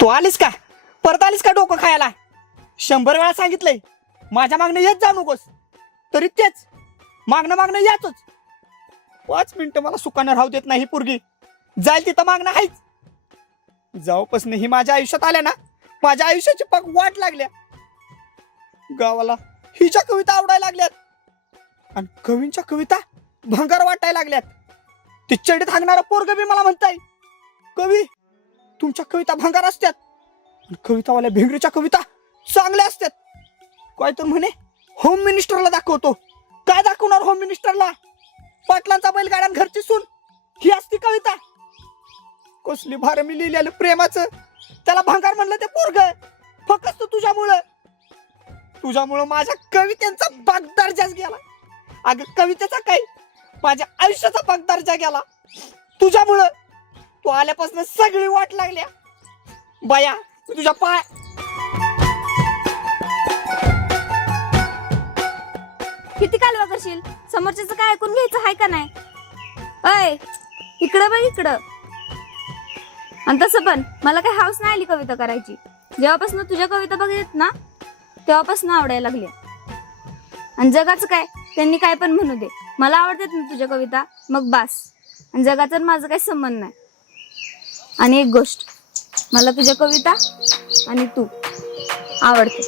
तू आलीस का? परत आलीस का डोकं खायला? 100 वेळा सांगितलंय माझ्या मागणं येत जाऊ नकोस, तरी तेच मागणं याचच. 5 मिनिटं मला सुखानं राहू देत नाही पोरगी. जाईल तिथं मागणं आहेच. जाऊपासून ही माझ्या आयुष्यात आल्या ना, माझ्या आयुष्याची पग वाट लागल्या. गावाला हिच्या कविता आवडायला लागल्यात आणि कवींच्या कविता भंगार वाटायला लागल्यात. ते चढीत हागणारा पोरग बी मला म्हणताय, कवी तुमच्या कविता भंगार असतात आणि कवितावाल्या भिंगरीच्या कविता चांगल्या असतात. काय तर म्हणे होम मिनिस्टरला दाखवतो. काय दाखवणार होम मिनिस्टरला? पाटलांचा बैलगाड्यान घरची सून ही असती कविता. कसली भार मी लिहिलेलं प्रेमाचं, त्याला भंगार म्हणलं ते पोरग. फक्त तुझ्यामुळं माझ्या कवितेचा बाग दर्जाच गेला. अगं कवितेचा काय, माझ्या आयुष्याचा बाग दर्जा गेला तुझ्यामुळं. तू आल्यापासून सगळी वाट लागल्या. बाया तुझ्या पाय. किती कालवा करशील? समोरच्याचं काय ऐकून घ्यायचं आहे का नाही? अय इकडं बघ इकडं. आणि तसं पण मला काही हाऊस नाही आली कविता करायची. जेव्हापासून तुझ्या कविता बघित ना तेव्हापासून आवडायला लागल्या. आणि जगाचं काय, त्यांनी काय पण म्हणू दे, मला आवडतात ना तुझ्या कविता, मग बास. आणि जगाचा आणि माझा काही संबंध नाही. आणि एक गोष्ट, मला तुझ्या कविता आणि तू आवडते.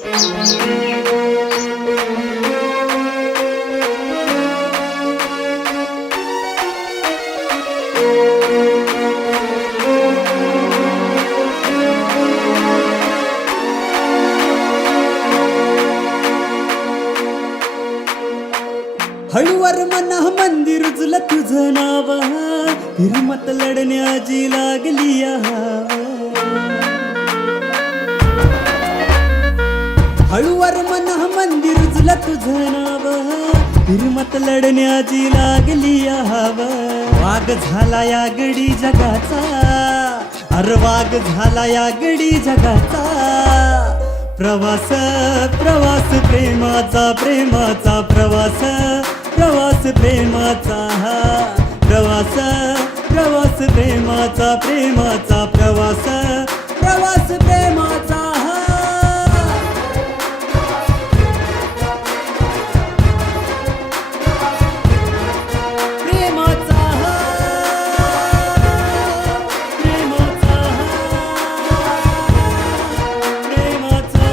हळूवार मना मंदिर रुजलं तुझं नाव, हिरमत लढण्याची लागली हळूवार मना मंदिर रुजलं तुझं नाव, हिरमत लढण्याची लागली वाघ झाला या गडी जगाचा, अरे वाघ झाला या गडी जगाचा. प्रवास प्रवास प्रेमाचा, प्रेमाचा प्रवास, प्रवास प्रेमाचा. प्रवास प्रवास प्रेमाचा, प्रेमाचा प्रवास, प्रवास प्रेमाचा. प्रेमाचा प्रेमाचा प्रेमाचा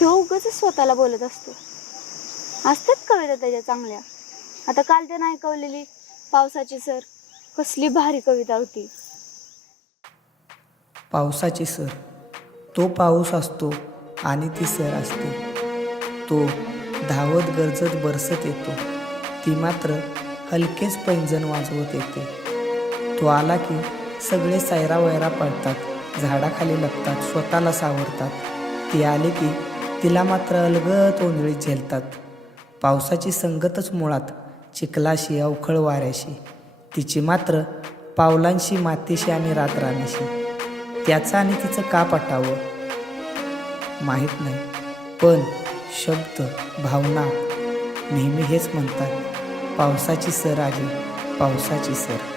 तो उगाच स्वतःला बोलत असतो. असतात कविता त्याच्या चांगल्या. आता काल त्यानं ऐकवलेली पावसाची सर, कसली भारी कविता होती. पावसाची सर, तो पाऊस असतो आणि ती सर असते. तो धावत गरजत बरसत येतो, ती मात्र हलकेच पैंजण वाजवत येते. तो आला की सगळे सैरा वैरा पडतात, झाडाखाली लपतात, स्वतःला सावरतात. ती आली की तिला मात्र अलगत ओंजळीत झेलतात. पावसाची संगतच मुळात चिखलाशी अवखळ वाऱ्याशी, तिची मात्र पावलांशी मातीशी आणि रातराणीशी. त्याचं आणि तिचं का पटावं माहीत नाही, पण शब्द भावना नेहमी हेच म्हणतात, पावसाची सर आली, पावसाची सर.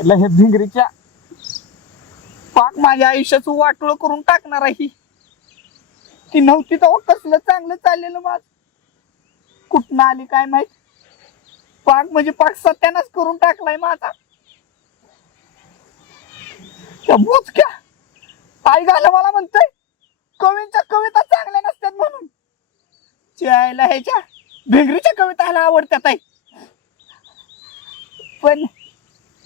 आईला हे भिंगरीच्या पाक माझ्या आयुष्याचं वाटोळ करून टाकणार आहे ही. ती नव्हती तेव्हा कसलं चांगलं चाललेलं माझ. कुठनं आली काय माहित. पाक म्हणजे पाक सत्यानाच करून टाकलाय माझा. त्या बोचक्या आई घाला मला म्हणतोय कवींच्या कविता चांगल्या नसतात म्हणून. त्याला ह्याच्या भिंगरीच्या कविता ह्याला आवडतात आहे. पण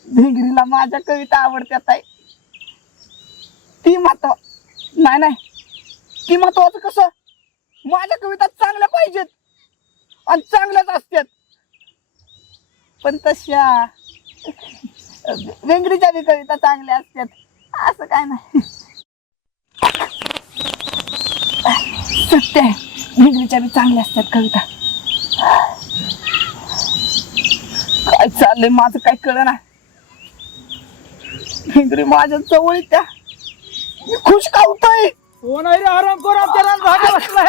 भिंगरीला माझ्या कविता आवडतात आहे. ती नाही ती महत्वाचं कसं माझ्या कविता चांगल्या पाहिजेत आणि चांगल्याच असतात. पण तशा भिंगरीच्या बी कविता चांगल्या असतात असं काय नाही. सत्य आहे भिंगरीच्या बी चांगल्या असतात कविता. काय चाललंय माझं काय कळना. भिंगरी माझ्या जवळ त्या मी खुश का होतोय. कोण आहे रे आराम कर आमच्या भागा बसलाय.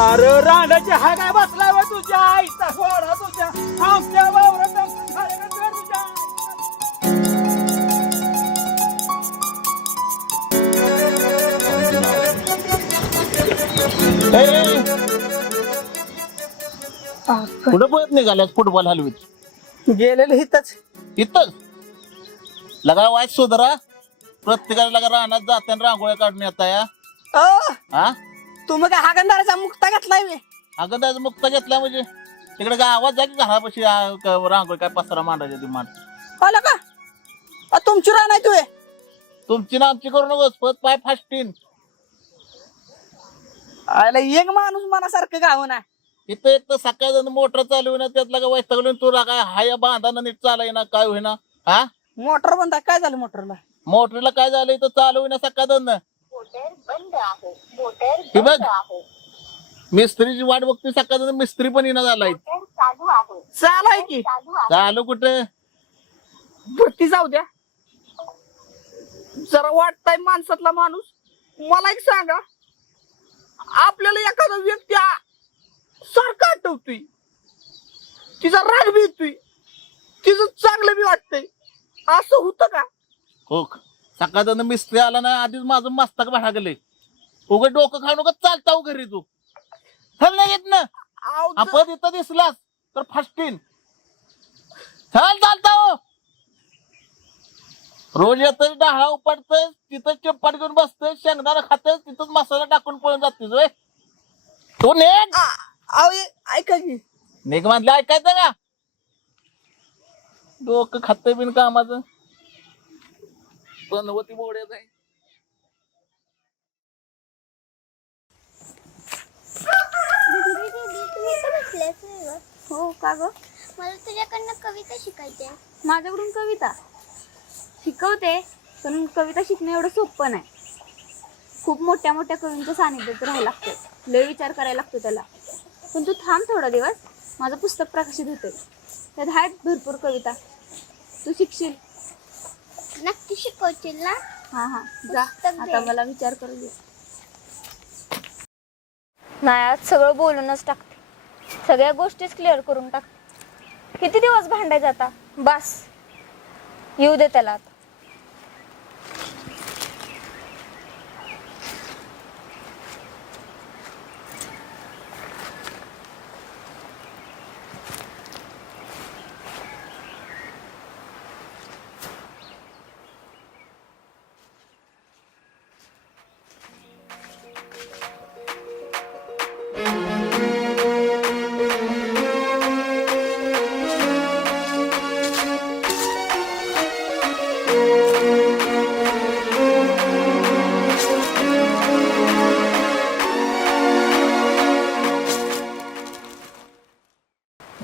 अरे रांडाची हा काय बसलाय बा तुझ्या आईचा घोडा तुझ्या आमच्या वावरात बसून खायला कर तुझ्या कुठं पळत निघाल्यास फुटबॉल हलवीत गेलेलं हितच. इथंच लगा वाईट सुधरा. प्रत्येकाला लगा रानात जात्यानं रांगोळ्या काढून येता या. हा तुम्ही काय हागंदाराचा मुक्ता घेतलाय बे? अगं त्याचा मुक्त घेतला म्हणजे तिकडे काय आवाज जागी घरापाशी रांगोळी काय पसरा मांडायची ती मांड. कळलं का तुमची राह नाही तुझे. तुमची ना आमची करू नकोस पत पाय फास्टीन. आयला एक माणूस मनासारखं गावं ना. इथं एक तर सकाळ जण मोटर चालू आहे ना त्यात लगा वैतागलो तुला काय हाय बांधाना नीट चालाय ना काय होईना. हा मोटर बंद आहे. काय झालं मोटरला? मोटरला काय झालं इथं चालू होईना सकाळ जण. हे बघ मिस्त्रीची वाट बघते सकाळ जण मिस्त्री पण येणं झालाय. चालाय की चालू कुठं भरती जाऊ द्या. जरा वाटताय माणसातला माणूस. मला एक सांगा आपल्याला एखादा व्यक्ती सारखा आठवतोय. तिचा राग बी येतोय. तिचं चांगलं बी वाटतंय. असं होतं का? हो सकाळ जण मिस्त्री आला ना आधीच माझं मस्तक भाडा गेले. उघड डोकं खाऊ नका चालता हो घरी तू. चल नाही येत ना आव, आपण इथं दिसलास तर फास्टीन. चल चालता हो. रोज येतोय डहाळा उपटतोय तिथं चिप्पाट घेऊन बसतोय शेंगदाणा खातोय तिथंच मसाला टाकून पळून जातोय होय. तू नेक आव, ऐका की नेक म्हणलं ऐकायचं का? डोकं खातोय बिन कामाचं बनवती बोड्याच आहे. हो का ग? मला तुझ्याकडनं कविता शिकायची आहे. माझ्याकडून कविता शिकवते पण कविता शिकणं एवढं सोपं नाही. खूप मोठ्या मोठ्या कवींच्या सानिध्यात राहायला लागतं. लय विचार करायला लागतो त्याला. पण तू थांब थोडा दिवस. माझं पुस्तक प्रकाशित होते त्यात आहेत भरपूर कविता. तू शिकशील. नक्की शिकवशील ना? हा जा. पुस्तक दे. आता मला विचार करू दे. नाही आज सगळं बोलूनच टाकते. सगळ्या गोष्टीच क्लिअर करून टाकते. किती दिवस भांडायचं आता? बस येऊ दे त्याला आता.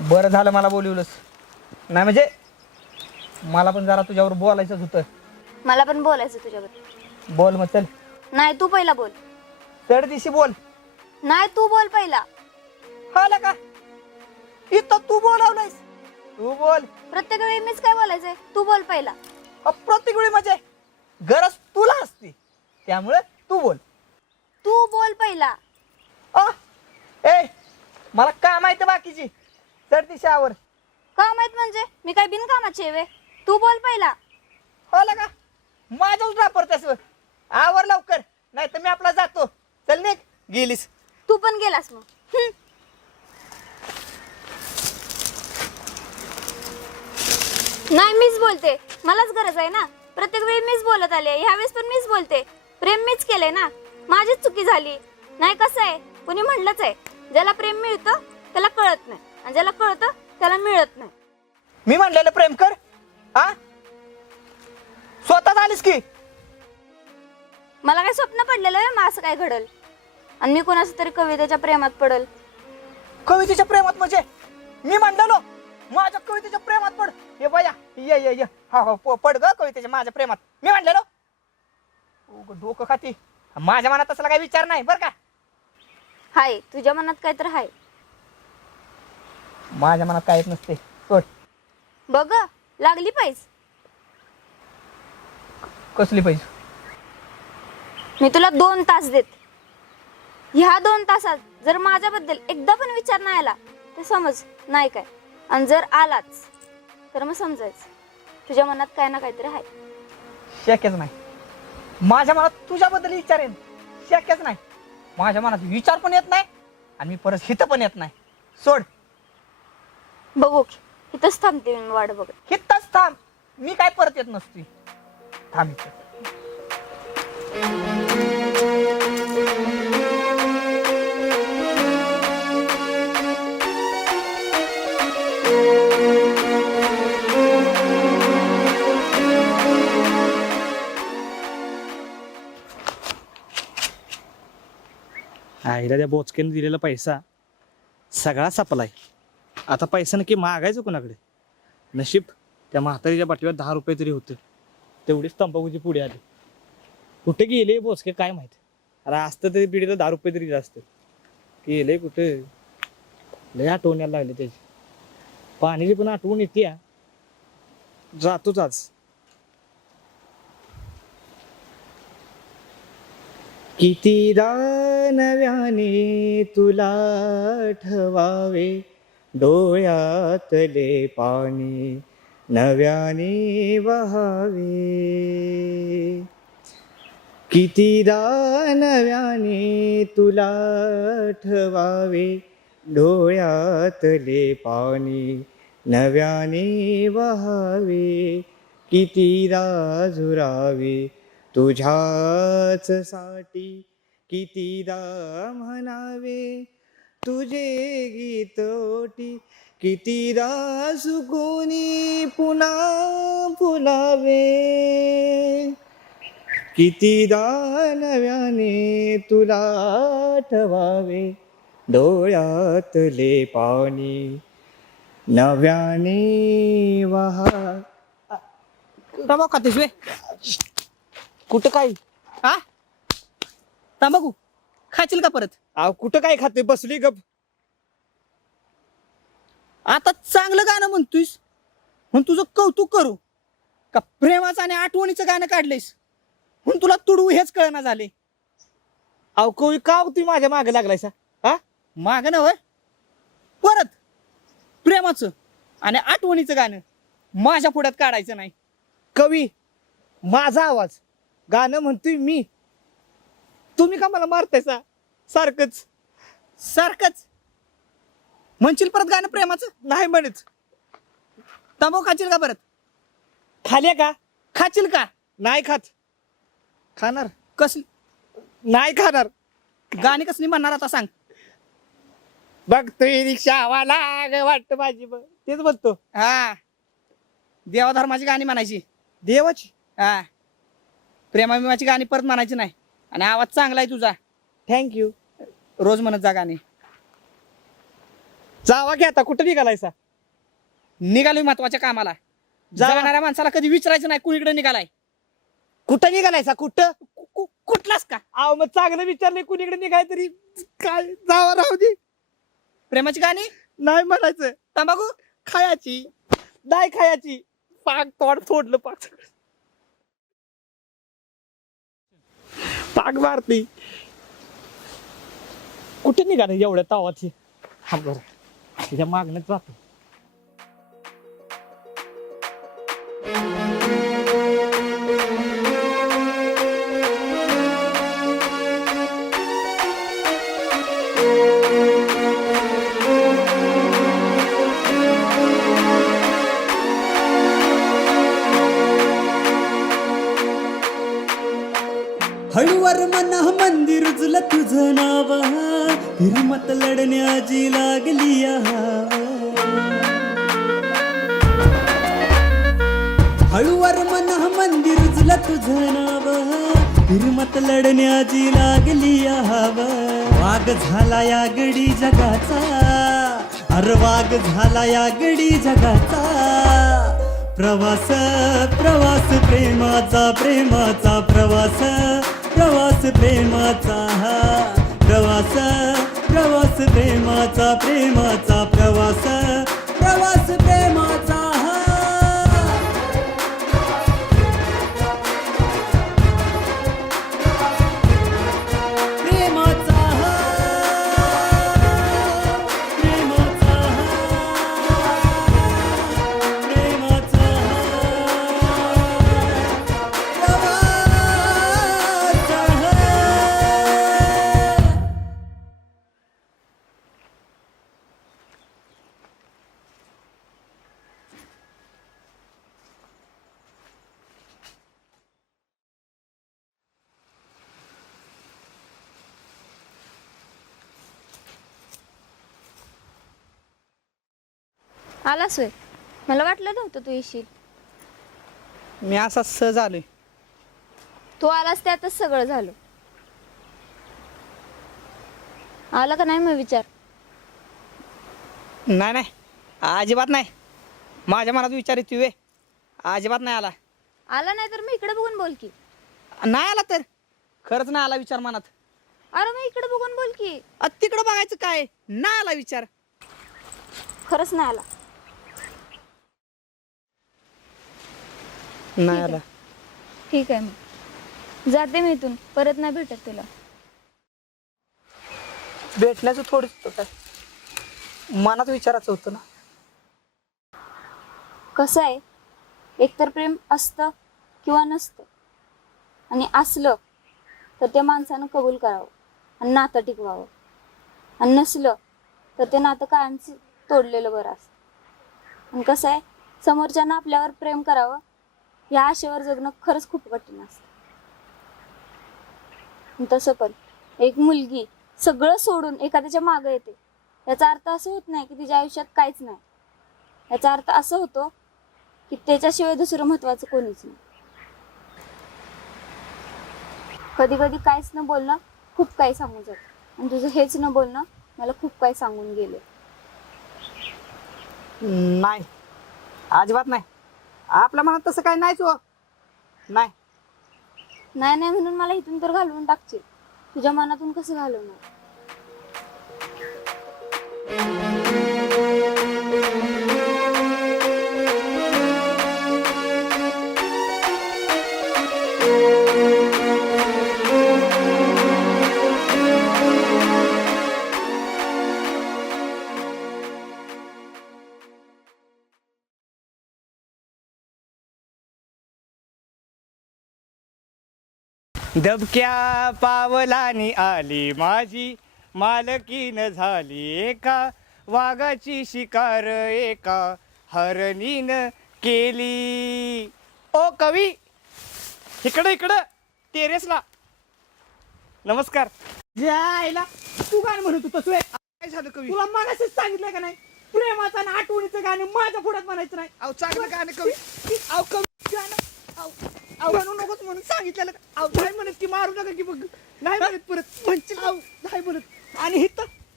बरं झालं मला बोलवलंस. नाही म्हणजे मला पण जरा तुझ्यावर बोलायचंच होतं. मला पण बोलायचं तुझ्याबद्दल. बोल मग चल. नाही तू पहिला बोल. चढ दिशी बोल. नाही तू बोल पहिला. हा का इथं तू बोलावलंयस. तू बोल. प्रत्येक वेळी मीच काय बोलायचंय? तू बोल पहिला. प्रत्येक वेळी म्हणजे गरज तुला असते त्यामुळे तू बोल. तू बोल पहिला. ए मला काय माहिती बाकीची. चढ दिशावर. का माहित म्हणजे मी काय बिनकामाची आहे वे? तू बोल पहिला. होला का माझ्याच वापरतेस आवर लवकर नाही तर मी आपला जातो चल निघ गेलीस तू पण गेलास मग नाही मीच बोलते मलाच गरज आहे ना प्रत्येक वेळी मीच बोलत आले ह्यावेळेस पण मीच बोलते प्रेम मीच केलंय ना माझीच चुकी झाली नाही कसं आहे कुणी म्हणलंच आहे ज्याला प्रेम मिळतं त्याला कळत नाही आणि ज्याला कळतं त्याला मिळत नाही मी म्हणलेलं प्रेम कर हा स्वतःच आलीस की मला काय स्वप्न पडलेलं आहे मग असं काय घडल आणि मी कोणाचं तरी कवितेच्या प्रेमात पडल कवितेच्या प्रेमात म्हणजे मी म्हणलेलो माझ्या कवितेच्या प्रेमात पड हे बया ये ये ये हा हा पड ग कवितेच्या माझ्या प्रेमात मी म्हणलेलो उग डोकं खाती माझ्या मनात असला काही विचार नाही बरं का हाय तुझ्या मनात काय तर हाय माझ्या मनात काहीच नसते सोड बघ लागली पाहिजे कसली पाहिजे मी तुला 2 तास देत ह्या 2 तासात जर माझ्याबद्दल एकदा पण विचार नाही आला तर समज नाही काय आणि जर आलाच तर मग समजायचं तुझ्या मनात काय ना काहीतरी आहे शक्यच नाही माझ्या मनात तुझ्याबद्दल विचार येईल शक्यच नाही माझ्या मनात विचार पण येत नाही आणि मी परत हित पण येत नाही सोड बघू की इथंच थांबते मी वाट बघत हितच थांब मी काय परत येत नसती थांब इथं. आईला त्या बोचकेने दिलेला पैसा सगळा सापलाय आता पैसा नक्की मागायचं कोणाकडे नशीब त्या म्हातारीच्या पाठीवर 10 रुपये तरी होते तेवढीच तंबाखूची पुढे आली कुठे गेले बोचके काय माहिती अरे असतं तरी पिढीला 10 रुपये तरी जास्त गेले कुठे लय आठवण्याला लागले त्याची पाण्याची पण आठवण येते जातोच आज कितीदा नव्याने तुला ठवावे डोळ्यातले पाणी नव्याने वहावे कितीदा नव्याने तुला ठवावे डोळ्यातले पाणी नव्याने वहावे कितीदा झुरावे तुझ्याच साठी कितीदा म्हणावे तुझे गीत ओटी कितीदा सुकूनी पुन्हा फुलावे कितीदा नव्याने तुला ठवावे डोळ्यातले पाणी नव्याने वहा तंबाखू खातेस वे कुठं काय हा तंबाखू खाशील का परत कुठं काय खाते बसली गप आता चांगलं गाणं म्हणतोयस म्हणून तुझं कौतुक करू का प्रेमाचं आणि आठवणीचं गाणं काढलंयस म्हणून तुला तुडू हेच कळना झाले अहो कवी का तुम्ही माझ्या मागे लागलायसा हा माग ना होय परत प्रेमाचं आणि आठवणीचं गाणं माझ्या पुढ्यात काढायचं नाही कवी माझा आवाज गाणं म्हणतोय मी तुम्ही का मला मारतायसा सारखंच सारखंच म्हणशील परत गाणं प्रेमाचं नाही म्हणत तंबाखू खाशील का परत खाल्या का खाशील का नाही खात खाणार कसली नाही खाणार गाणी कसली म्हणणार आता सांग बघतोय रिक्षावाला वाटत माझी तेच म्हणतो हा देवाधर्माची गाणी म्हणायची देवाची हा प्रेमाविमाची गाणी परत म्हणायची नाही आणि आवाज चांगला आहे तुझा थँक्यू रोज म्हणत जा गाणी जावा की आता कुठं निघालायसा निघालोय महत्वाच्या कामाला जाणाऱ्या माणसाला कधी विचारायचं नाही कुणीकडे निघालाय कुठं निघालायसा कुठं कुठलाच का अहो मग चांगलं विचारलंय कुणीकडे निघाय तरी काय जावा राहू दे प्रेमाची गाणी नाही म्हणायचं तंबाखू खायची नाही खायची पाक तोड सोडलं पाक पाक मारती कुठे निघाले एवढ्या तावाची हा बरं तिच्या मागण्यात जातो हळूवर मना मंदिर रुजलं तुझं नाव हिरमत लढण्याची लागली हवा हळूवर मना मंदिर रुजलं तुझं नाव हिरमत लढण्याची लागली हवा वाघ झाला या गडी जगाचा अरे वाघ झाला या गडी जगाचा प्रवास प्रवास प्रेमाचा प्रेमाचा प्रवास प्रवास प्रेमाचा प्रवास प्रवास प्रेमाचा प्रेमाचा प्रवास प्रवास प्रेमाचा प्रेमाचा प्रेमाचा प्रेमाचा प्रवास आलास होय. मला वाटलं नव्हतं तू येशील. मी असा सहज आलोय. तू आलास त्यातच सगळं झालं. आला का नाही मग विचार. नाही नाही अजिबात नाही. माझ्या मनात विचार येतोय वे. अजिबात नाही आला. आला नाही तर मी इकडे बघून बोल की. नाही आला तर खरंच नाही आला विचार मनात. अरे मग इकडे बघून बोल की. तिकडं बघायचं काय. नाही आला विचार. खरंच नाही आला. नाही आला. ठीक आहे मग जाते मी इथून. परत नाही भेटत तुला. भेटण्याचं थोडंच होतं काय. मनात विचारायचं होतं ना. कसं आहे एकतर प्रेम असतं किंवा नसतं आणि असलं तर ते माणसानं कबूल करावं आणि नातं टिकवावं आणि नसलं तर ते नातं कायमच तोडलेलं बरं असतं. आणि कसं आहे समोरच्यानं आपल्यावर प्रेम करावं या आशेवर जगणं खरंच खूप कठीण असतं. आणि तसं पण एक मुलगी सगळं सोडून एखाद्याच्या मागं येते याचा अर्थ असं होत नाही की तिच्या आयुष्यात काहीच नाही. याचा अर्थ असं होतो की त्याच्याशिवाय दुसरं महत्वाचं कोणीच नाही. कधी कधी काहीच न बोलणं खूप काही सांगून जातं आणि तुझं हेच न बोलणं मला खूप काही सांगून गेले. नाही अजिबात नाही. आपल्या मनात तसं काय नाहीच हो. नाही नाही नाही म्हणून मला इथून तर घालवून टाकशील. तुझ्या मनातून कसं घालवणार. दबक्या पावलानी आली माझी मालकीन झाली एका वाघाची शिकार एका हरणीन केली. ओ कवी इकडं इकडं टेरेसला. नमस्कार. जायला तू गाणं म्हणत होतस व्हय. काय झालं कवी. तुला मगाशीच सांगितलं का नाही प्रेमाचं आणि आठवणीचं गाणं माझ्या पुढ्यात म्हणायचं नाही. अहो चांगलं गाणं कवी. अहो कवी गाणं म्हणू नकोस म्हणून सांगितलेलं. अहो नाही म्हणत की मारू नका की बघ. नाही म्हणत परत म्हणशील. अहो नाही म्हणत. आणि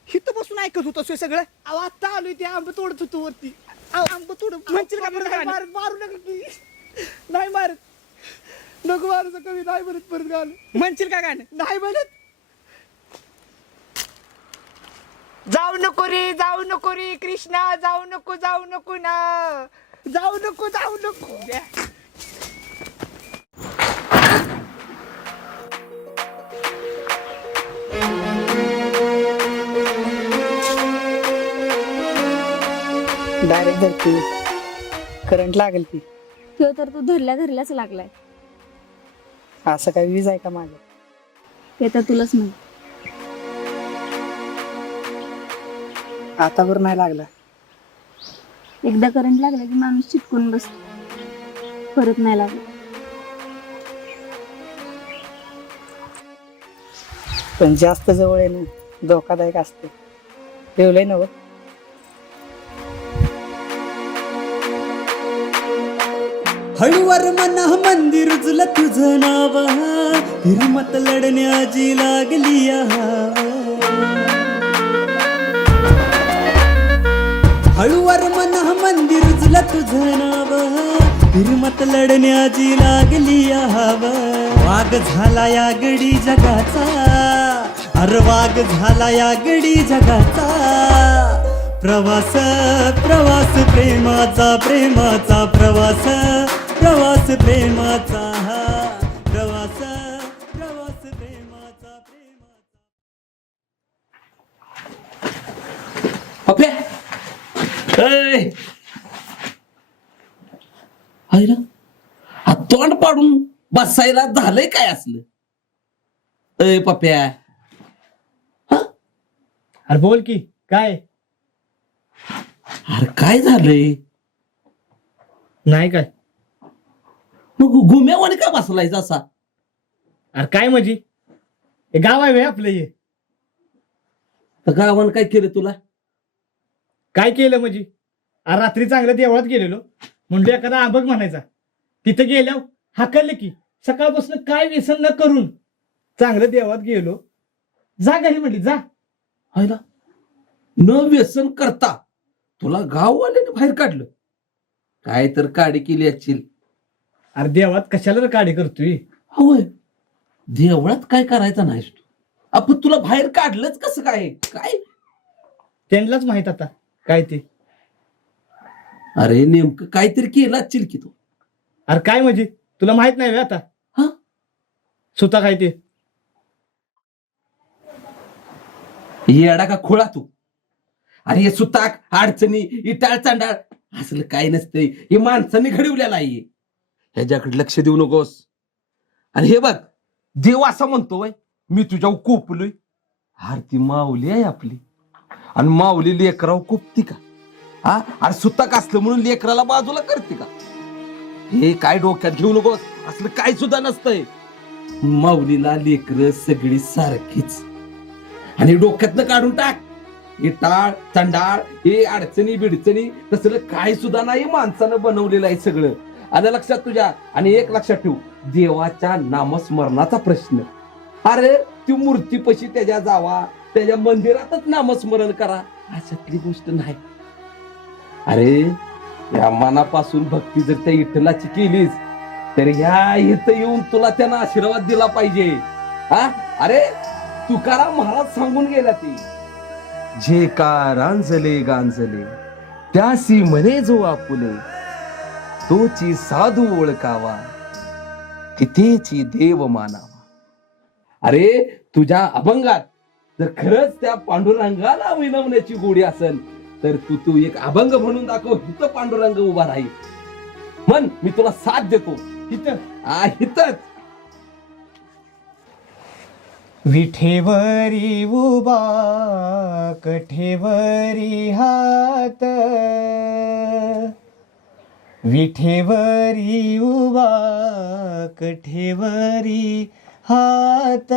हिथं बसून ऐकत होतोस हे सगळं. अहो आता आलोय ते आंब तोडत होतो वरती. अहो आंब तोड म्हणशील का परत गाणं. मारू नका की. नाही मारत. नको मारूचं कवी. नाही म्हणत परत गाणं. म्हणशील का गाणं. नाही म्हणत. जाऊ नको रे कृष्णा जाऊ नको ना. जाऊ नको. डायरेक्ट धरती करंट लागेल ती. किंवा तर तू धरल्याच लागलाय. असं काय वीज आहे का माझ्या. ते तर तुलाच नाही. आता बरं नाही लागला. एकदा करंट लागला की माणूस चिटकून बसतो. परत नाही लागला. पण जास्त जवळ येणं धोकादायक असते. ठेवलंय ना बघ. हळूवार मना मंदिर रुजलं तुझं नाव, हिरमत लढण्याची लागली हळूवार मना मंदिर रुजलं तुझं नाव, हिरमत लढण्याची लागली वाघ झाला या गडी जगाचा, अरे वाघ झाला या गडी जगाचा. प्रवास प्रवास प्रेमाचा, प्रेमाचा प्रवास, प्रवास प्रेमाचा, प्रवास प्रवास प्रेमाचा, प्रेमाचा. पप्या आईला तोंड पाडून बसायला झालंय काय असलं? अय पप्या, अरे बोल की काय? अरे काय झालंय? नाही काय? मग गुम्यावाने का बसलायचा असा? अरे काय म्हणजे हे गाव आहे वे आपलं हे. तर गावानं काय केलं तुला? काय केलं म्हणजे? अरे रात्री चांगलं देवळात गेलेलो, म्हणजे एखादा आंबक म्हणायचा. तिथं गेल्यावर हाकलले की सकाळपासून काय व्यसन न करून चांगलं देवळात गेलो. जा घरी म्हणली जा. आईला न व्यसन करता तुला गाववाल्याने बाहेर काढलं? काय तर काडी केली असशील. अरे देवात कशाला रे काढे करतोय? होय, देवळात काय करायचं नाहीस तू. आपण तुला बाहेर काढलंच कसं काय? काय त्यांनाच माहित आता काय ते. अरे नेमकं काहीतरी केलं असशील की तू. अरे काय म्हणजे तुला माहित नाही वे आता? हा? सुता काय ते? येडा का खोळा तू? अरे हे सुताक, अडचणी, इटाळ चांडाळ असलं काय नसतंय. हे माणसाने घडवलेलं आहे. ह्याच्याकडे लक्ष देऊ नकोस. आणि हे बघ, देव असं म्हणतोय मी तुझ्यावर कोपलोय. आरती माऊली आहे आपली, आणि माऊली लेकराव कोपती का? हा, अरे सुताक असलं म्हणून लेकराला बाजूला करते का? हे काय डोक्यात घेऊ नकोस. असलं काय सुद्धा नसतंय. माऊलीला लेकर सगळी सारखीच. आणि डोक्यातनं काढून टाक. हे टाळ चंडाळ, हे अडचणी बिडचणी तसलं काय सुद्धा नाही. माणसानं बनवलेलं आहे सगळं. आलं लक्षात तुझ्या? आणि एक लक्षात ठेव, देवाच्या नामस्मरणाचा प्रश्न. अरे ती मूर्ती पशी त्याच्या जावा, त्याच्या मंदिरातच नामस्मरण करा, अशातली गोष्ट नाही. अरे या मनापासून भक्ती जर त्या विठ्ठलाची केलीस तर ह्या इथं येऊन तुला त्यानं आशीर्वाद दिला पाहिजे. हा, अरे तुकाराम महाराज सांगून गेला ते, जे का रांजले गांजले त्यासी म्हणे जो आपुले, तोची साधू ओळखावा तिथेची देव मानावा. अरे तुझ्या अभंगात जर खरंच त्या पांडुरंगाला विनवण्याची गोडी असेल तर तू एक अभंग म्हणून दाखव. इथं पांडुरंग उभा राहील. म्हण, मी तुला साथ देतो. इथं इथंच. विठेवरी उभा कठेवरी हात, विठेवरी उभा कठेवरी हात,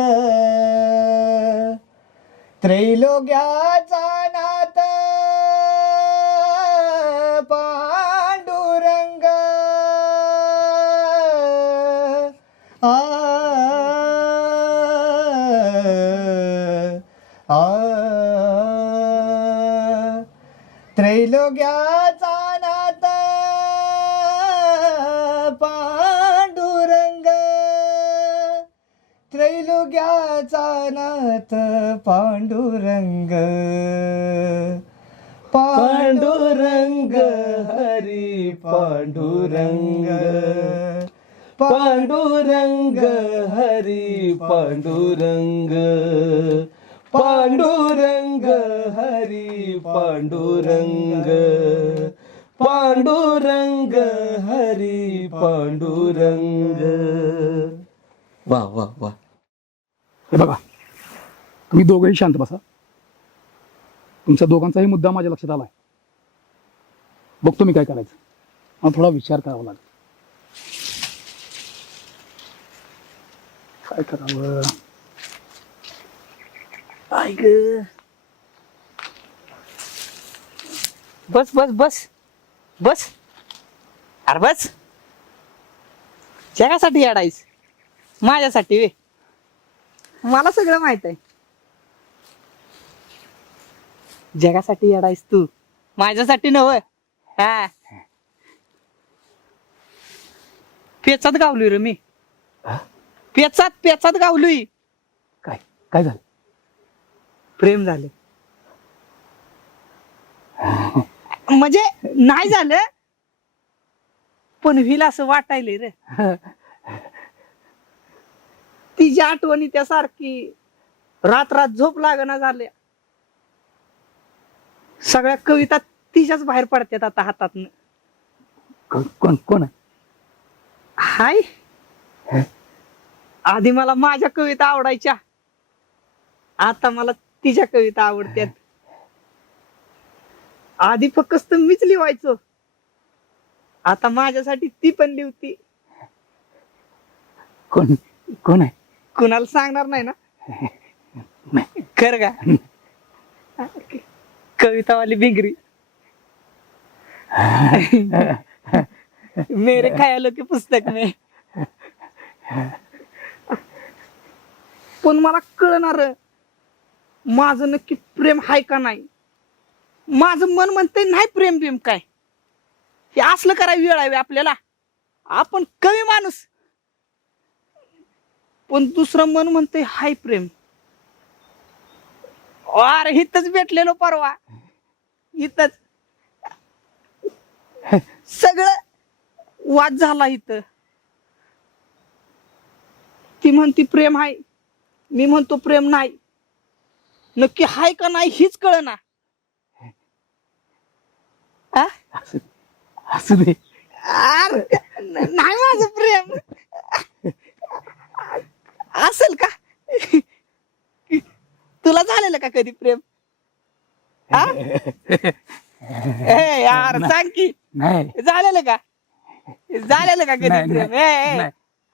त्रैलोक्याचा नाथ पांडुरंग. त्रैलोक्याचा नाथ पांडुरंग, त्रैलोक्याचा नाथ पांडुरंग. पांडुरंग हरी पांडुरंग, पांडुरंग हरी पांडुरंग, पांडुरंग हरी पांडुरंग, पांडुरंग हरी पांडुरंग. वा वा वा. हे बघा, तुम्ही दोघंही शांत बसा. तुमच्या दोघांचाही मुद्दा माझ्या लक्षात आलाय. बघतो मी काय करायचं. मला थोडा विचार करावा लागेल. काय करावं? ऐक बस बस बस बस अरे बस जगासाठी अडायस माझ्यासाठी वे मला सगळं माहित आहे जगासाठी अडायस तू माझ्यासाठी नव हा पेचात गावलोय रे मी पेचात पेचात गावलोय काय काय झालं? प्रेम झाले म्हणजे नाही झालं पण होईल असं वाटायलंय रे तिची आठवणी त्यासारखी रात रात झोप लागना झाल्या सगळ्या कविता तिच्याच बाहेर पडतात आता हातातनं कोण कोण आहे? हाय आधी मला माझ्या कविता आवडायच्या आता मला तिच्या कविता आवडतात आधी फक्त मीच लिहायचो आता माझ्यासाठी ती पण लिहती कोण कोण आहे? कुणाला सांगणार नाही ना खर का कवितावाली भिंगरी मेरे ख्यालों के पुस्तक में पण मला कळणार माझं नक्की प्रेम हाय का नाही माझं मन म्हणतंय नाही प्रेम बिम काय हे असलं करायला वेळ आहे आपल्याला आपण कवी माणूस पण दुसरं मन म्हणतंय हाय प्रेम अरे हिथच भेटलेलो परवा इथच सगळं वाद झाला इथं ती म्हणती प्रेम हाय मी म्हणतो प्रेम नाही नक्की हाय का नाही हीच कळना असू दे अरे नाही माझं प्रेम असेल का तुला झालेलं का कधी प्रेम हा? ए यार सांग की नाही झालेलं का कधी नाही, प्रेम नाही.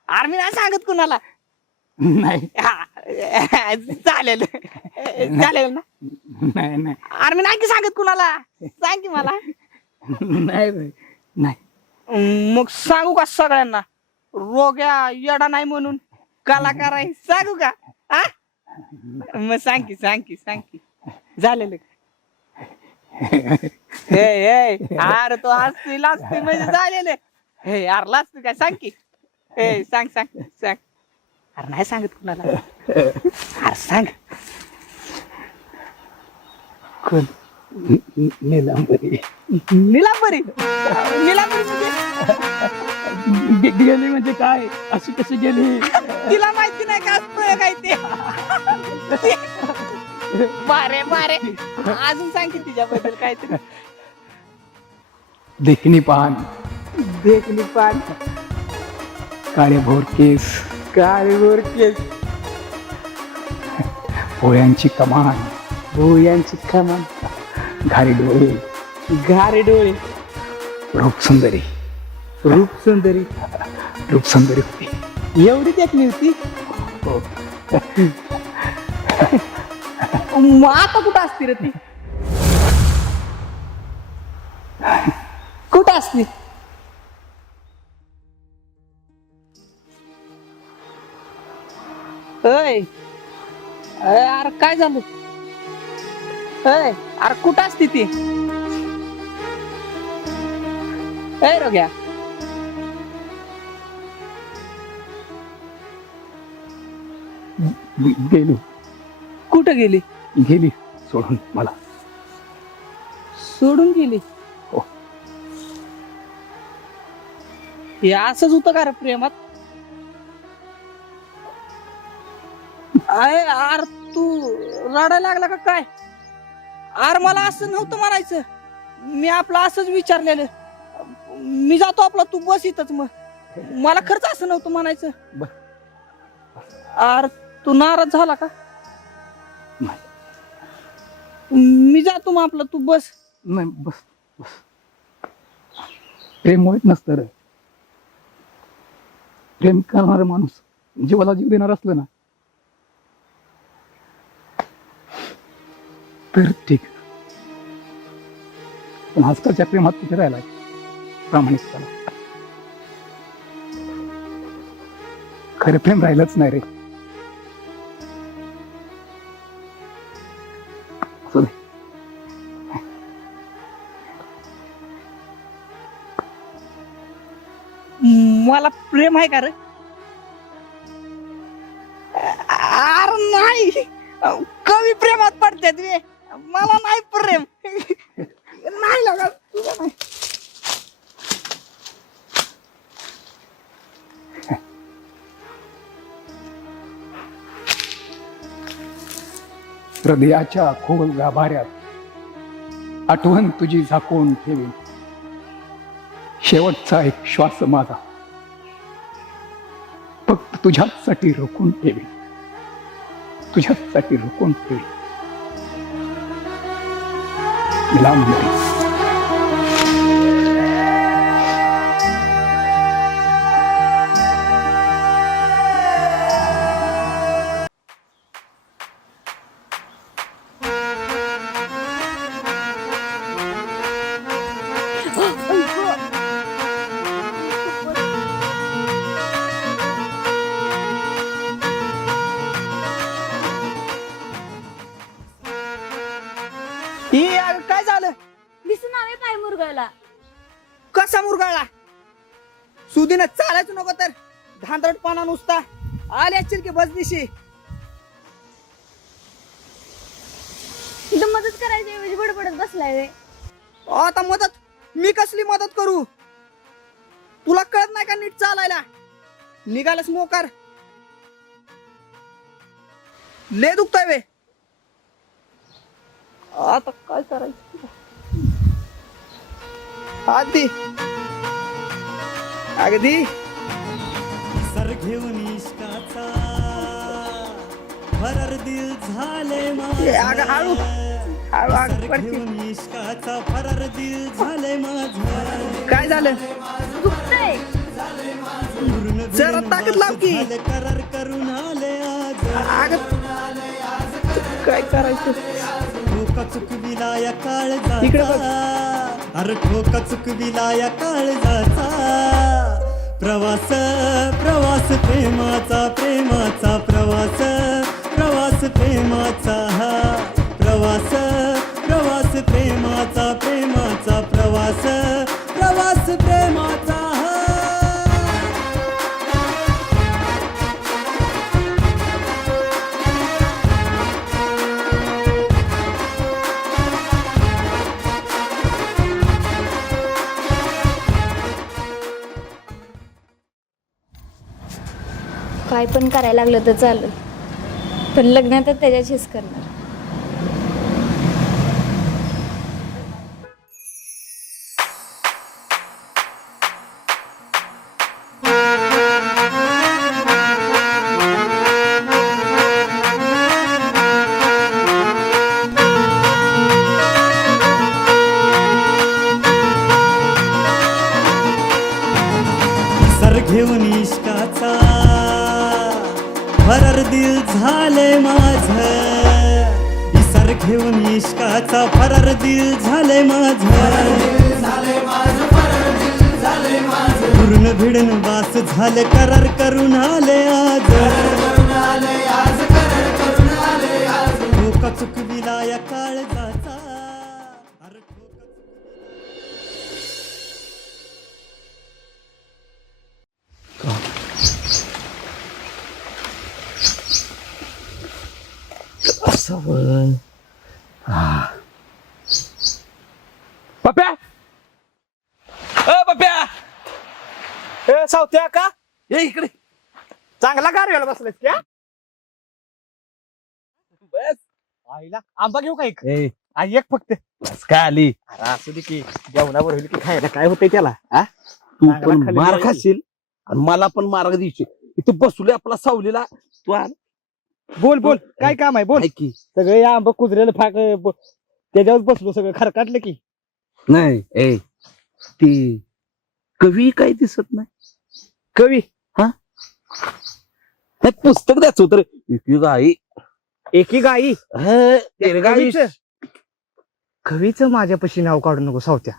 अरे मी नाही सांगत कुणाला नाही चालेल चालेल ना नाही नाही अरे मी नाही की सांगत कुणाला सांग की मला नाही नाही मग सांगू का सगळ्यांना रोग्या येडा नाही म्हणून कलाकार आहे सांगू का हा मग सांग की झालेलं अरे तो हसती लाजती म्हणजे झालेलं हे यार लाजती काय सांग की सांग अरे नाही सांगत कुणाला अरे सांग कोण? नीलांबरी निलांबरी म्हणजे गेली म्हणजे काय अशी कशी गेली? तिला माहिती नाही का प्रयोग आहे ते मारे अजून सांग की तिच्याबद्दल काहीतरी देखणी पान देखली पान काळे भोर केस काळीवर केस पोळ्यांची कमान भुयांची कमान घारी डोळे गारे डोळे रूपसुंदरी रूपसुंदरी होती एवढी देखणी होती हो. मग आता कुठं असती रे ती कुठं असती अरे काय झालं अरे कुठं असती ती रोग्या गेलो कुठं गेली गेली सोडून मला सोडून गेली हो. हे असंच होतं का रे प्रेमात अरे तू रडायला लागला का काय अरे मला असं नव्हतं म्हणायचं मी आपलं असंच विचारलेलं मी जातो आपला तू बस इथंच मग मला खर्च असं नव्हतं म्हणायचं अरे तू नाराज झाला का मी जातो मग आपलं तू बस नाही बस प्रेम मोहित नसतं रे प्रेम करणारा माणूस जीवाला जीव देणार असलं ना तर ठीक आहे. पण आजकालच्या प्रेमात कुठे राहिलाय प्रामाणिकपणा? खरं प्रेम राहिलंच नाही रे. असू दे. मला प्रेम आहे का रे? अरे नाही, कमी प्रेमात पडते तुम्ही. मला नाही प्रेम. नाही लागा तुझं नाही. हृदयाच्या खोल गाभाऱ्यात आठवण तुझी झाकून ठेवीन. शेवटचा एक श्वास माझा फक्त तुझ्यासाठी रोखून ठेवीन. तुझ्यासाठी रोखून ठेवीन. मिलांबरी. काय झालं? दिसून आले पाय मुरगाळला. कसा मुरगाळला? सुधीनं चालायचं नको तर धांदरटपणा नुसता आले असतील की बसदिशी. इथं मदत करायची ऐवजी बडबडत बसलाय रे. आता मदत मी कसली मदत करू? तुला कळत नाही का नीट चालायला? निघालच मोकार. ले दुखतोय वे. आता काय करायचं? आधी अगदी सर घेऊन इश्काचा फरार दिल झाले अगं हळू हळू सर अगं पडती. घेऊन इश्काचा फरार दिल झाले माझं. काय झालं? दुखतंय. जरा ताकद लाव की. करार करून आले आज. अगं काय करायचं? ठोका चुकविला या इकडे बघ. काळजाचा. अरे ठोका चुकविला या काळजाचा. प्रवास प्रवास प्रेमाचा प्रेमाचा प्रवास प्रवास प्रेमाचा. प्रवास प्रवास प्रेमाचा प्रेमाचा प्रवास प्रवास प्रेमाचा. काय पण करायला लागलं तर चालेल, पण लग्न तर त्याच्याशीच करणार. सर घेऊन इश्काचा फरार दिल झाले माझं. सर घेऊन इश्काचा फरार दिल झाले माझं. पूर्ण भिडन वास झाले करार करून आले आज. ठोका चुकविला या काळजाचा. अरे ठोका पप्या पप्या ए सावत्या का ये इकडे. चांगला गारव्याला बसलायस क्या? बस आईला आंबा घेऊ का एक? ए, आई एक फक्त. बस काय आली? अरे असू दे की जेवणावर होईल की खायला काय होतंय त्याला? तू चांगला पण खाल्लेला मार आहे. खाशील आणि मला पण मार देशील. इथं बसलोय आपला सावलीला. तू आण. बोल बोल काय काम आहे बोल. ऐक की. सगळे या आंबा कुजरेलं फाक त्याच्यावर बसलो सगळं खरकाटलं की. नाही ए ती कवी काही दिसत नाही. कवी हे पुस्तक द्यायचं होतं रे. इतकी गाई एकी गाई हे, तेरे गाई कवीचं? कवीचं माझ्यापाशी नाव काढू नको सावत्या.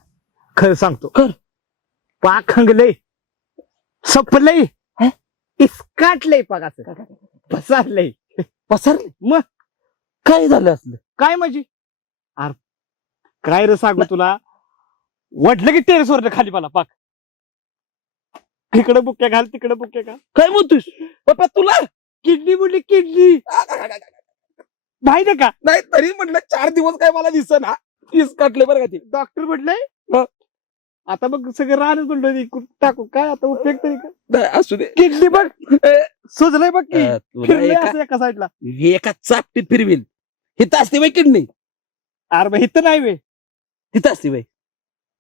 खरं सांगतो पाक खंगलंय, सपलंय, इसकाटलंय पाकाचं, पसारलंय. पसरले मग काय झालं असलं? काय म्हणजे अरे काय रे सांगू तुला, वडलं की टेरेसवर खाली मला पाक. इकडे बुक्या घाल, तिकडे बुक्या घाल. काय म्हणतोस पप्पा तुला? किडनी बुडली, किडनी माहिती का? नाही तरी म्हटलं 4 दिवस काय मला दिसत ना. इस काटले बरं का ते. डॉक्टर म्हटलंय हं. आता बघ सगळं राहणं म्हणलं टाकू, काय आता उपयोग तरी का? नाही, असू दे. किडनी बघ सुजलंय बघ की, तुला फिरलंय एका असं एका साईडला. एका चापटीत फिरवील. हिथं असते बाई किडनी, अरे बा इथं नाही वे, तिथं असते बाई.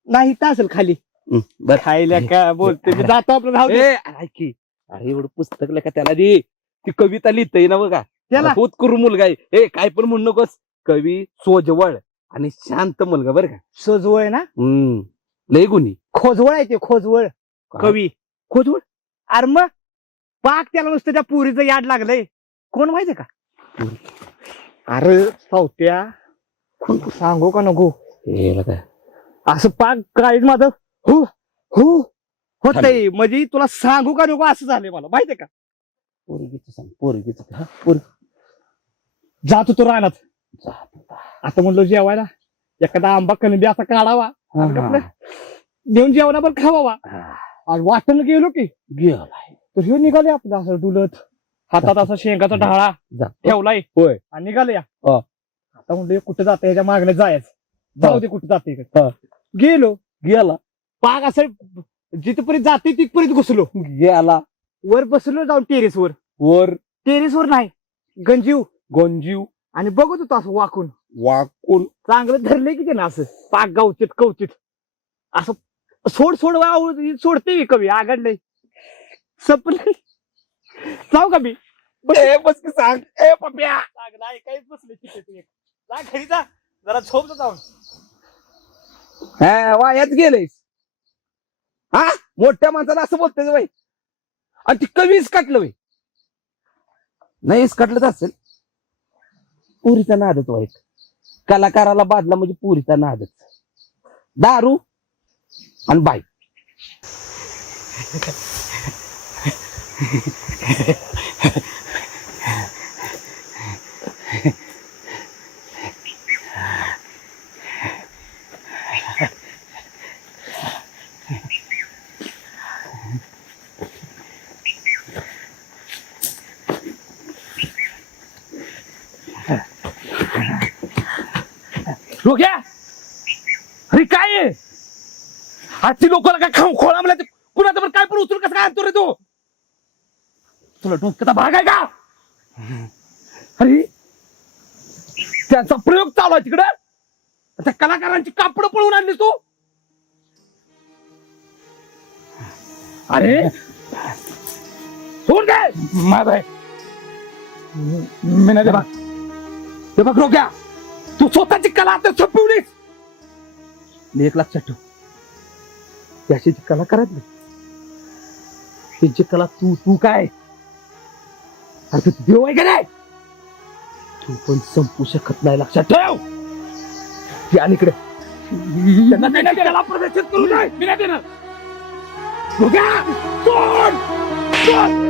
नाही इथं असेल खाली. बरं खायला का बोलते मी, जातो आपलं राहू दे. अरे की अरे एवढं पुस्तक का त्याला दे. ती कविता लिहितय ना बघा. त्याला होत करू मुलगा आहे. काय पण म्हणू नकोस. कवी सोजवळ आणि शांत मुलगा बरं का. सोजवळ आहे ना, लय गुणी. खोजवळ आहे ते, खोजवळ कवी. खोजवळ अरे मग पाक त्याला नुसतं त्या पुरीचं याड लागलंय. कोण माहितीये का? अरे सावत्या सांगू का नको, काय असं पाक काळीत माझं हो हो होतंय. म्हणजे तुला सांगू का नको असं झालंय मला, माहितीये का? पोरगीच सांग पोरगीच. जातो तो रानात. आता म्हणलो जेवायला एखादा आंबा कलंबी असा काढावा आणि आपलं देऊन जेवणावर खावावा. आणि वाटण गेलो की तर ह्यो निघाले आपलं असं डुलत, हातात असा शेंगाचा ढाळा ठेवलाय होय. आणि निघाले या. हा. आता म्हणलं कुठं जाते ह्याच्या मागणं जायचं, जाऊ दे कुठं जाते. हा. गेलो गेला पाक असं जिथपर्यंत जाते तिथपर्यंत घुसलो. गेला वर बसलो जाऊन टेरेसवर. वर टेरेसवर नाही, गंजीव गोंजीव आणि बघत होतो असं वाकून. वाकून चांगलं धरलंय की ते ना असं पाक गावचित कवचित असं सोड सोडते कवी आघडलंय सपलंय. जाऊ का मी? बस की सांग पप्या. काहीच बसले तिथे जा घरी जा, जरा झोप जाऊन. वायात गेलेस. हा मोठ्या माणसाला असं बोलतोय बाई. आणि ती कवीच काटलं बाई. नाहीच काटलंच असेल. पुरीचा नादच वाईट. कलाकाराला बादला म्हणजे पुरीचा नादच. दारू आणि बाई. रोग्या अरे काय आहे? आजची लोकांना काय खाऊ खोळा मला कुणाचं पण काय पण उचलून कसं काय आणतो रे तू? तुला डोक्याचा भाग आहे का? अरे त्यांचा प्रयोग चालू आहे तिकडं, त्या कलाकारांची कापड पळून आणली तू. अरे सोड काय माझा आहे मी नाही बघ. ते बघ रोग्या, तू स्वतःची कला आता छपवलीस. एक लक्षात ठेव, त्याची जी कला करत नाही त्यांची कला तू काय अरे तू देव आहे का नाही? तू पण संपू शकत नाही, लक्षात ठेव. ती आणि इकडे त्यांना त्याची कला प्रदर्शित करू नये. मी नाही देणार. रोग्या सोड सोड.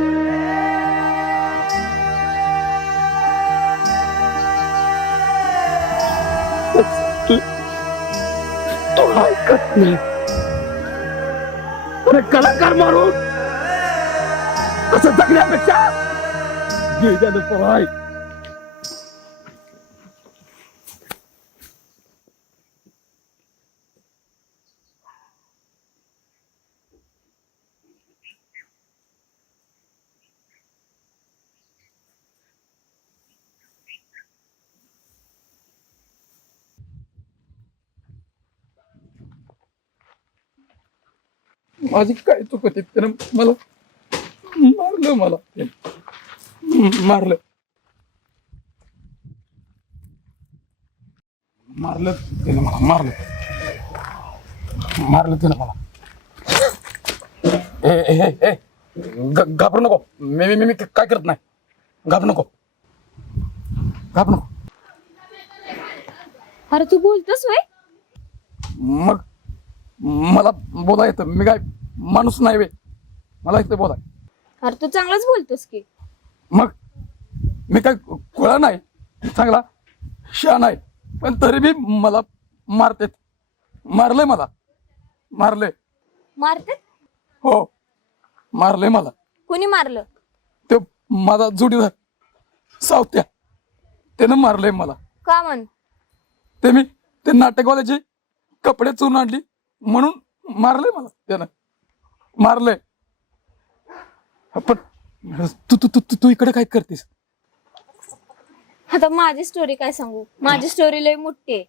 तो ऐकत नाही. अरे कलाकार मारून कसं जगण्यापेक्षा गेल्यानं पळाय. माझी काय चूक होती? त्यानं मला मारलं, मारलं त्यानं मला. घाबरू नको. मी काय करत नाही. घाबरू नको. अरे तू बोलतोस वय? मग मला बोला येतं, मी काय माणूस नाही वे, मला येतं बोला. अरे तू चांगलाच बोलतोस की. मग मी काय खुळा नाही, चांगला शहाणा आहे, पण तरी बी मला मारतेत. मारलंय मला, मारलंय. मारते? हो मारलंय मला. कोणी मारलं? ते माझा जोडीदार सावत्या, त्यानं मारलंय मला. का म्हण? ते नाटकवाल्याचे कपडे चुरून आणली म्हणून मारलंय मला, त्यानं मारलंय. पण तू तू तू तू इकडे काय करतेस? आता माझी स्टोरी काय सांगू? माझी स्टोरी लय मोठी आहे.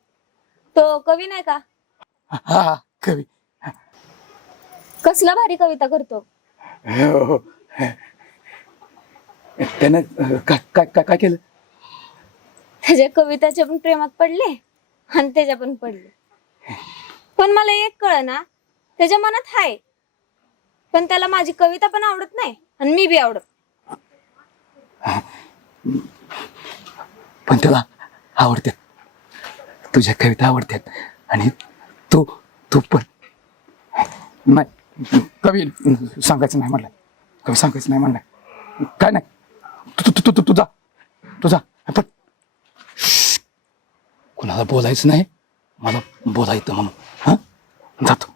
तो कवी नाही का, हा हा कवी. कसला भारी कविता करतो. हो. त्यानं काय काय काय काय केलं? त्याच्या कविताच्या पण प्रेमात पडले आणि त्याच्या पण पडले. पण मला एक कळ ना, त्याच्या मनात हाय, पण त्याला माझी कविता पण आवडत नाही आणि मी बी आवडत. पण त्याला आवडतात, तुझ्या कविता आवडतात, आणि तू तू पण नाही. कवी सांगायचं नाही म्हणलं, कवी सांगायचं नाही म्हणलं, काय नाही. तू तू तू तुझा तुझा पण कुणाला बोलायचं नाही, मला बोलायचं म्हणून. हा जातो.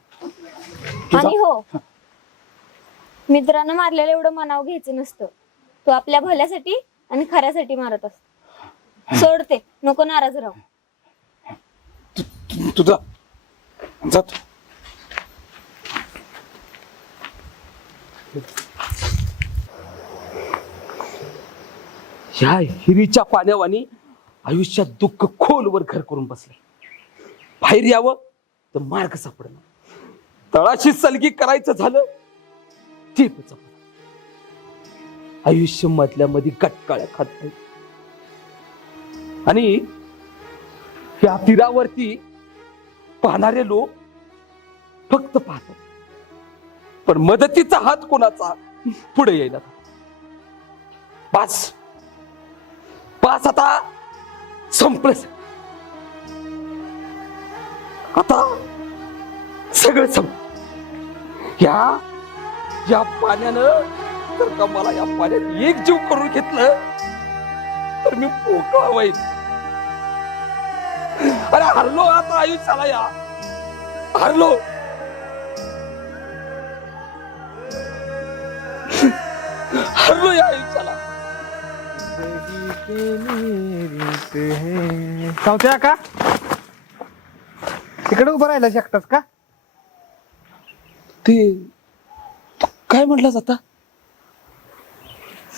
आणि हो, मित्रानं मारलेलं एवढं मनाव घ्यायचं नसतं. तू आपल्या भल्यासाठी आणि खऱ्यासाठी मारत असतो. सोडते, नको नाराज राहू. तुझा जातो. ह्या हिरीच्या पाण्यावानी आयुष्यात दुःख खोलवर घर करून बसले. बाहेर यावं तर मार्ग सापडणं, तळाशी सलगी करायचं झालं ते आयुष्य मधल्या मध्ये गटकाळ्या खात नाही. आणि या तीरावरती पाहणारे लोक फक्त पाहतात, पण मदतीचा हात कोणाचा पुढे यायला. पाच पाच आता संपलं. आता सगळं संपलं. या पाण्यानं जर का मला या पाण्यात एक जीव करून घेतलं तर मी मोकळा होईल. अरे हरलो आता आयुष्याला, या हरलो. हरलो या आयुष्याला. सावत्या का तिकडे उभं राहिला शकतास का? ते तू काय म्हटलास आता?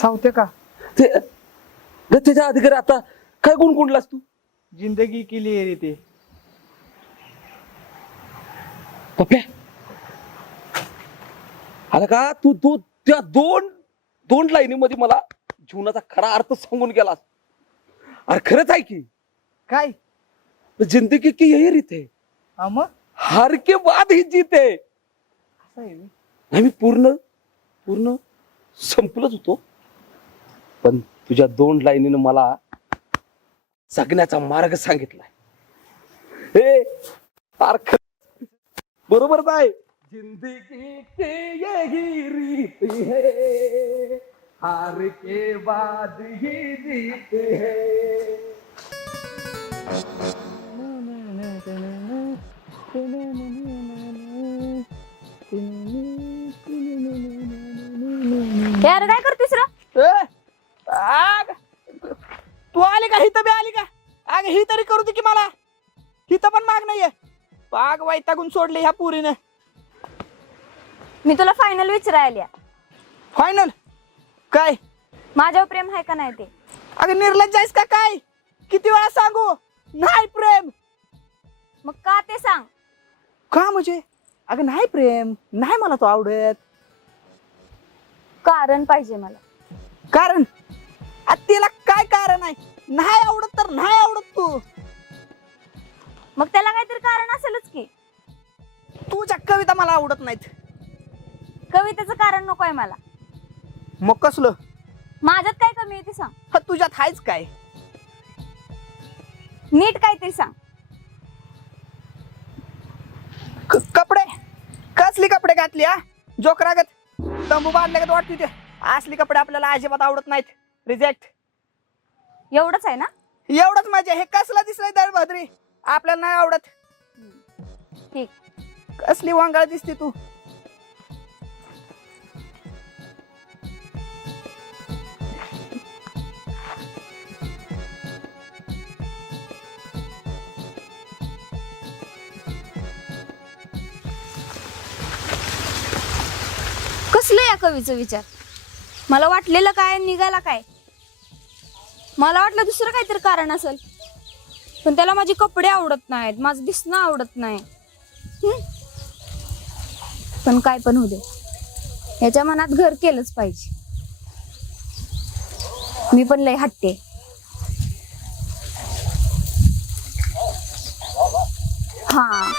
सावत्या का ते त्याच्या अधिकारी आता काय गुणगुणलास तू? जिंदगी केली रे ते. पप्या आला का तू? तू त्या दोन लाईनीमध्ये मला जीवनाचा खरा अर्थ सांगून गेलास. अरे खरंच आहे की काय जिंदगी की यही रीत है, मग हार के बाद ही जीत है. असं आहे व्हय. आम्ही पूर्ण संपलंच होतो, पण तुझ्या 2 लाईनीनं मला जगण्याचा मार्ग सांगितलाय. हे अर्थ बरोबरच आहे. जिंदगी के यही रीत है, हार के बाद ही जीत है. यार काय करतेस रे? आग तू आली का? हिथं बी आली का? आग ही तरी करू दे की मला. हिथं पण माग नाहीये. आग वैतागून सोडली ह्या पुरीनं. मी तुला फायनल विचारायला. फायनल काय? माझ्यावर प्रेम आहे का नाही ते? अगं निर्लज्ज आहेस का काय? किती वेळा सांगू नाही प्रेम? मग का ते सांग. का म्हणजे? अगं नाही प्रेम नाही, मला तो आवडत. कारण पाहिजे मला. कारण? तिला काय कारण आहे? नाही आवडत तर नाही आवडत तू. मग त्याला काहीतरी कारण असेलच की. तुझ्या कविता मला आवडत नाहीत. कवितेचं कारण नकोय मला. मग कसलं? माझ्यात काय कमी आहे ते सांग. तुझ्यात हायच काय? नीट काहीतरी सांग. कपडे कसली कपडे घातली हा जोकरागत तंबू बांधल्यागत वाटते ते असली कपडे आपल्याला अजिबात आवडत नाहीत रिजेक्ट. एवढंच आहे ना? एवढंच माझे हे कसला दिसलंय दळभद्री आपल्याला नाही आवडत. ठीक. कसली वांगाळ दिसते तू. कसलं या कवीचं विचार? मला वाटलेलं काय निघाला काय? मला वाटलं दुसरं काहीतरी कारण असेल, पण त्याला माझे कपडे आवडत नाहीत, माझं दिसणं आवडत नाही. पण काय पण होऊ दे, याच्या मनात घर केलंच पाहिजे. मी पण लय हट्टे. हा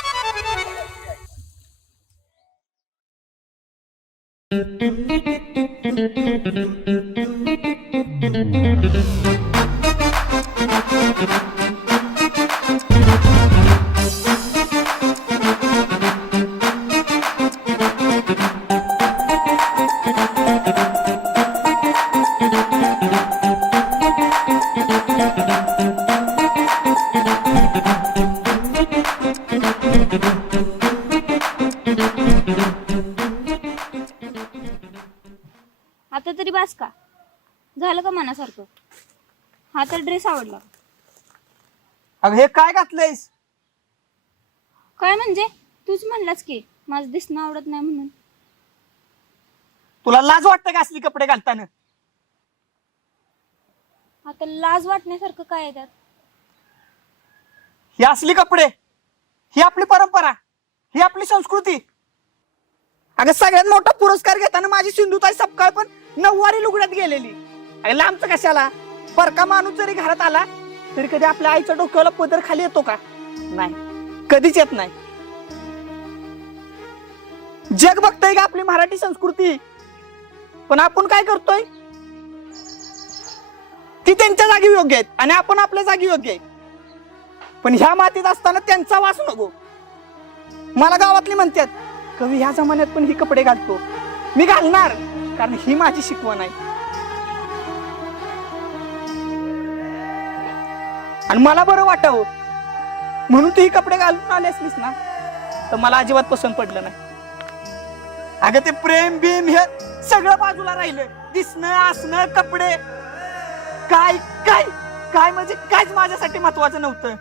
आता तरी बास का? झालं का मनासारखं? हा तर ड्रेस आवडला. अगं हे काय घातलंयस? काय म्हणजे? तूच म्हणलास की माझं दिसणं आवडत नाही म्हणून. तुला लाज वाटतं का असली कपडे घालताना? आता लाज वाटण्यासारखं काय आहे त्यात? ही असली कपडे, ही आपली परंपरा, ही आपली संस्कृती. अगं सगळ्यात मोठा पुरस्कार घेताना माझी सिंधुताई सपकाळ पण 9वारी लुगड्यात गेलेली. अगं लांबचं कशाला? परका माणूस जरी घरात आला तरी कधी आपल्या आईच्या डोक्याला पदर खाली येतो का? नाही, कधीच येत नाही. जग बघतंय का आपली मराठी संस्कृती, पण आपण काय करतोय? ती त्यांच्या जागी योग्य आहेत आणि आपण आपल्या जागी योग्य आहे. पण ह्या मातीत असताना त्यांचा वास नको. मला गावातली म्हणतात, कवी ह्या जमान्यात पण ही कपडे घालतो. मी घालणार, कारण ही माझी शिकवण आहे. आणि मला बरं वाटावं म्हणून तू ही कपडे घालून आले असलीस ना, तर मला अजिबात पसंत पडलं नाही. अगं ते प्रेम बिम हे सगळं बाजूला राहिलं. दिसणं असणं कपडे काय काय काय म्हणजे काहीच माझ्यासाठी महत्वाचं नव्हतं.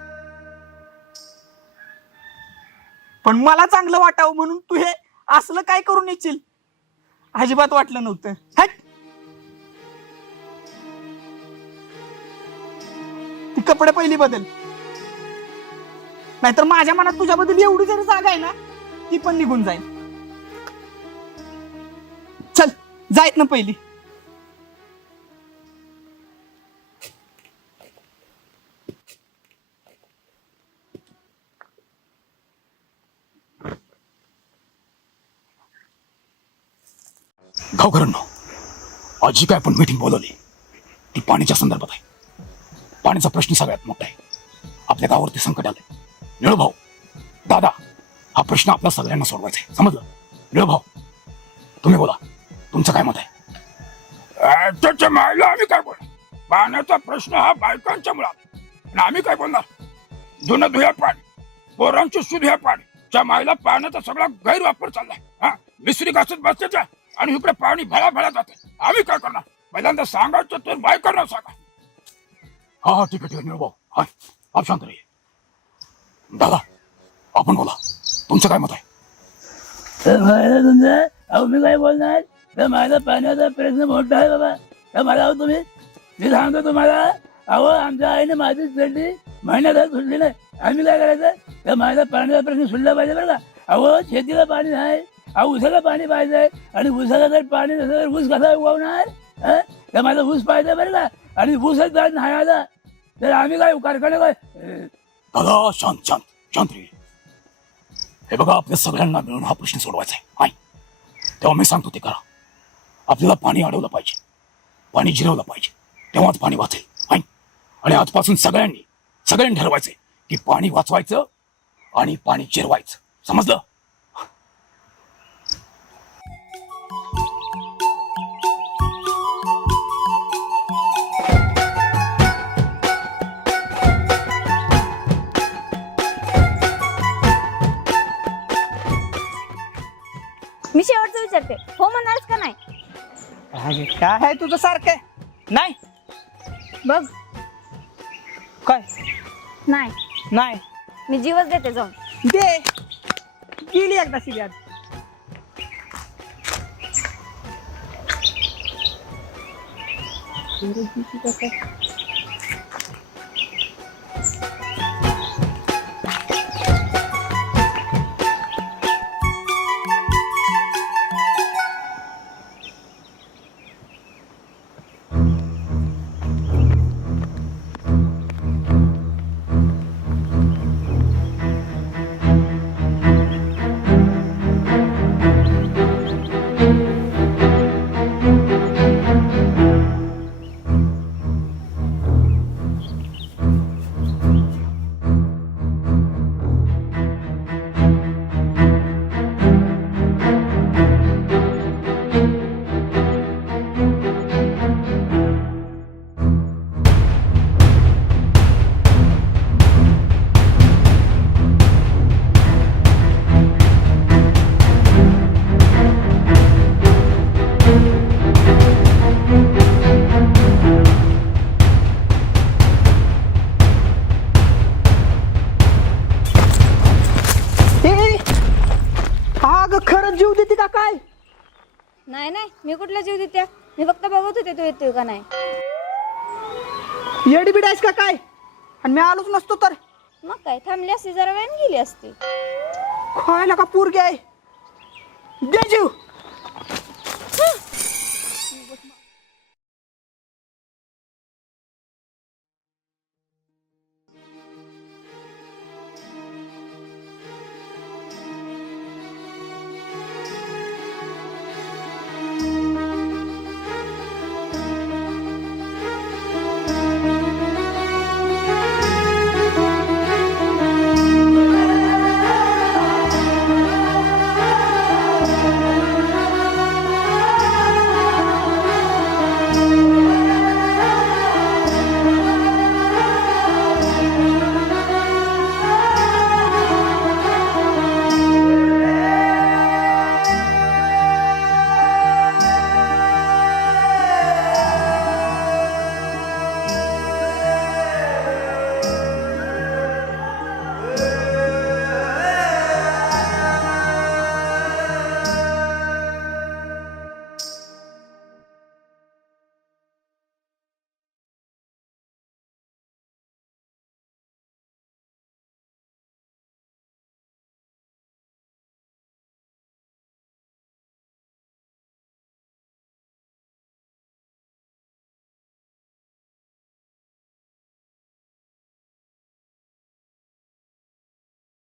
पण मला चांगलं वाटावं म्हणून तू हे असलं काय करून येशील अजिबात वाटलं नव्हतं. हट. ती कपडे पहिली बदल, नाहीतर माझ्या मनात तुझ्याबद्दल एवढी जरी जागा आहे ना, ती पण निघून जाईल. चल जायत ना पहिली. गावकऱ्यांनो, आज जी काय आपण मीटिंग बोलवली ती पाण्याच्या संदर्भात आहे. पाण्याचा प्रश्न सगळ्यात मोठा आहे. आपल्या गावावरती संकट आलंय. निळूभाऊ, दादा, हा प्रश्न आपल्या सगळ्यांना सोडवायचा आहे, समजलं? निळूभाऊ, तुम्ही बोला, तुमचं काय मत आहे? त्याच्या मायला आम्ही काय बोलणार? पाण्याचा प्रश्न हा बायकांच्या मुळात, आणि आम्ही काय बोलणार? जुनं धुया पाणी, पोरांची सुध्या पाणी, त्या मायला पाण्याचा सगळा गैरवापर चाललाय. हा, मिसरी घासत बसते आणि इकडे पाणी भळा भळा जाते. आम्ही काय करणार? पहिल्यांदा सांगायचं तर बायकांना सांगा. हा ठीक आहे निळूभाऊ, हाय आप शांत राही. दादा, आपण बोला, तुमचं काय मत आहे? तुमचं अहो मी काय बोलणार? तर माझा पाण्याचा प्रश्न मोठा आहे बाबा. तर मला तुम्ही, मी सांगतो तुम्हाला, अहो आमच्या आईने माझी चढली महिन्यात सुटली नाही. आम्ही काय करायचं? तर माझा पाण्याचा प्रश्न सुटला पाहिजे बरं का. अहो शेतीला पाणी नाही, अहो ऊसाला पाणी पाहिजे, आणि ऊसाला जर पाणी नसेल तर ऊस कसा उगवणार? तर माझा ऊस पाहिजे बरं का. आणि ऊसच जर नाही आला तर आम्ही काय कारखाने काय? दादा शांत शांत शांत रे. हे बघा, आपल्या सगळ्यांना मिळून हा प्रश्न सोडवायचा आहे. तेव्हा मी सांगतो ते करा. आपल्याला पाणी अडवलं पाहिजे, पाणी जिरवलं पाहिजे, तेव्हाच पाणी वाचेल. आणि आजपासून सगळ्यांनी ठरवायचंय की पाणी वाचवायचं आणि पाणी जिरवायचं, समजलं? करते. हो म्हणालच का नाही? काय आहे तुझं सारखं? नाही बघ, काय नाही, नाही मी जीवच देते जाऊन. दे, गेली एकदा सिरियात. अगं खरंच जीव देते का काय? नाही नाही, मी कुठला जीव देते? मी फक्त बघत होते तू येतोय का नाही. येडी बिड आहेस का काय? आणि मी आलोच नसतो तर मग काय, थांबली असती जरा वेळ गेली असती. खायला का पोरगी आहे? दे जीव.